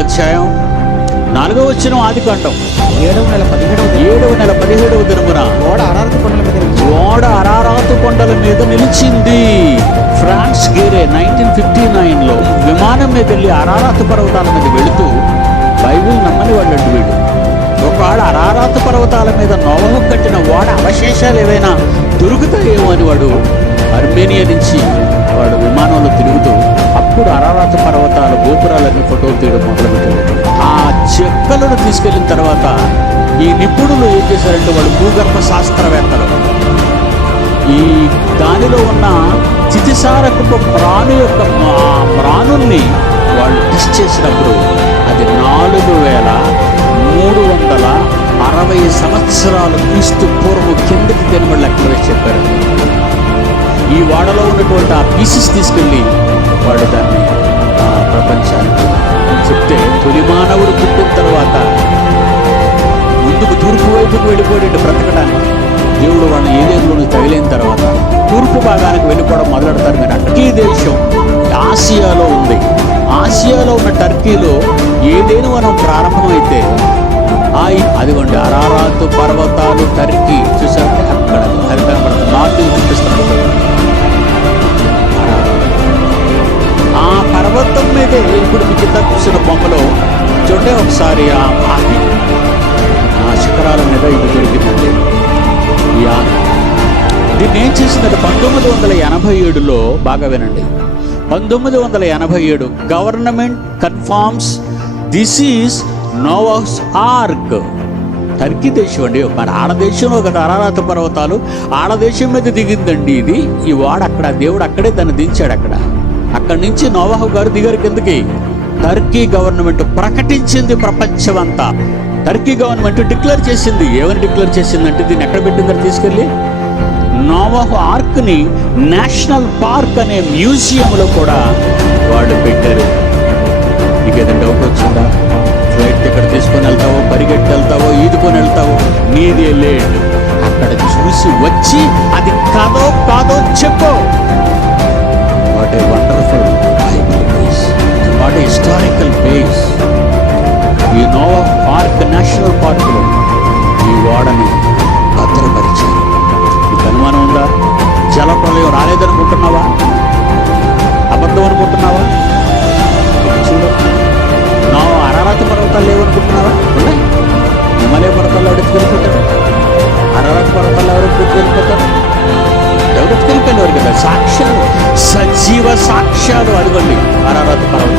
అధ్యాయం 4వ వచనం, ఆదికాండం 7వ నెల 17వ దినమున ఓడ అరారాతు కొండల మీద నిలిచింది. ఫ్రాన్స్ గేరే 1959లో విమానం మీద వెళ్ళి అరారాతు పర్వతాల మీద వెళుతూ, బైబిల్ నమ్మని వాళ్ళు వీడు, ఒకవేళ అరారాతు పర్వతాల మీద నోవహు కట్టిన ఓడ అవశేషాలు ఏవైనా దొరుకుతాయేమో అని వాడు అర్మేనియా నుంచి వాడు విమానంలో తిరుగుతూ అప్పుడు అరారాతు పర్వతాల గోపురాలన్నీ ఫోటోలు తీయడం మొదలుపెట్టాడు. ఆ చెక్కలను తీసుకెళ్ళిన తర్వాత ఈ నిపుణులు ఏం చేశారంటే, వాళ్ళు భూగర్భ శాస్త్రవేత్తలు ఈ దానిలో ఉన్న చితిసారకపు ప్రాణు యొక్క ప్రాణుల్ని వాళ్ళు టెస్ట్ చేసినప్పుడు అది 4360 సంవత్సరాలు క్రీస్తు పూర్వం కిందకి తినబడి లెక్క వేసి చెప్పారు. ఈ వాడలో ఉన్నటువంటి ఆ పీసెస్ తీసుకెళ్ళి వాడు దాన్ని ప్రపంచానికి చెప్తే, తొలి మానవుడు పుట్టిన తర్వాత ముందుకు తూర్పు వైపుకు వెళ్ళిపోయాడు బ్రతకడానికి. దేవుడు వాళ్ళని ఏదేదో తగిలిన తర్వాత తూర్పు భాగానికి వెళ్ళిపోవడం మొదలెడతారు. మీరు టర్కీ దేశం ఆసియాలో ఉంది. ఆసియాలో ఉన్న టర్కీలో ఏదైనా మనం ప్రారంభమైతే అదిగోండి అరారాతు పర్వతాలు, టర్కీ చూసారంటే అక్కడ అది కనపడుతుంది. నార్త్ కనిపిస్తున్నాడు. ఆ పర్వతం మీదే ఇప్పుడు మీకు కింద చూసిన బొమ్మలో చూడే ఒకసారి ఆ శిఖరాల మీద ఇది దొరికిందండి. దీన్ని ఏం చేసిందంటే 1987లో, బాగా వినండి, 1987 government confirms this is Noah's ark. Turkey దేశం అండి, మన ఆడదేశంలో ఒక అరారాతు పర్వతాలు ఆడదేశం మీద దిగిందండి ఇది. ఈ వాడు అక్కడ, దేవుడు అక్కడే దాన్ని దించాడు. అక్కడి నుంచి నోవాహు గారు దిగారు కిందకి. టర్కీ గవర్నమెంట్ ప్రకటించింది ప్రపంచమంతా. టర్కీ గవర్నమెంట్ డిక్లేర్ చేసింది. ఏమని డిక్లేర్ చేసిందంటే, దీన్ని ఎక్కడ పెట్టిందని తీసుకెళ్ళి నోవాహు ఆర్క్ని నేషనల్ పార్క్ అనే మ్యూజియంలో కూడా వాళ్ళు పెట్టారు. నీకు ఏదైనా డౌట్ వచ్చిందా? ఫ్లైట్ టికెట్ తీసుకొని వెళ్తావో, పరిగెట్టి వెళ్తావో, ఈదుకొని వెళ్తావో, నీదే లేట్. అక్కడ చూసి వచ్చి అది కాదో చెప్పు. What a wonderful Bible base, what a historical base. ఈ నోవాహు ఆర్క్ నేషనల్ పార్కులో ఈ ఓడని భద్రపరిచారు. నీకు అనుమానం ఉందా? జలప్రలయం రాలేదనుకుంటున్నావా? అబద్ధం అనుకుంటున్నావా? చూడు, నా అరారాతు పర్వతాలు లేవనుకుంటున్నావా? ఉన్నాయి. హిమాలయ పర్వతాల్లో ఎవరికి వెళ్ళిపోతాడు? అరారాతు పర్వతాల్లో ఎవరికి వెళ్ళిపోతారు? ఎవరికి వెళ్ళిపోయినవారు కదా. సాక్ష్యాలు, సజీవ సాక్ష్యాలు. అదిగోండి అరారాతు పర్వతాలు.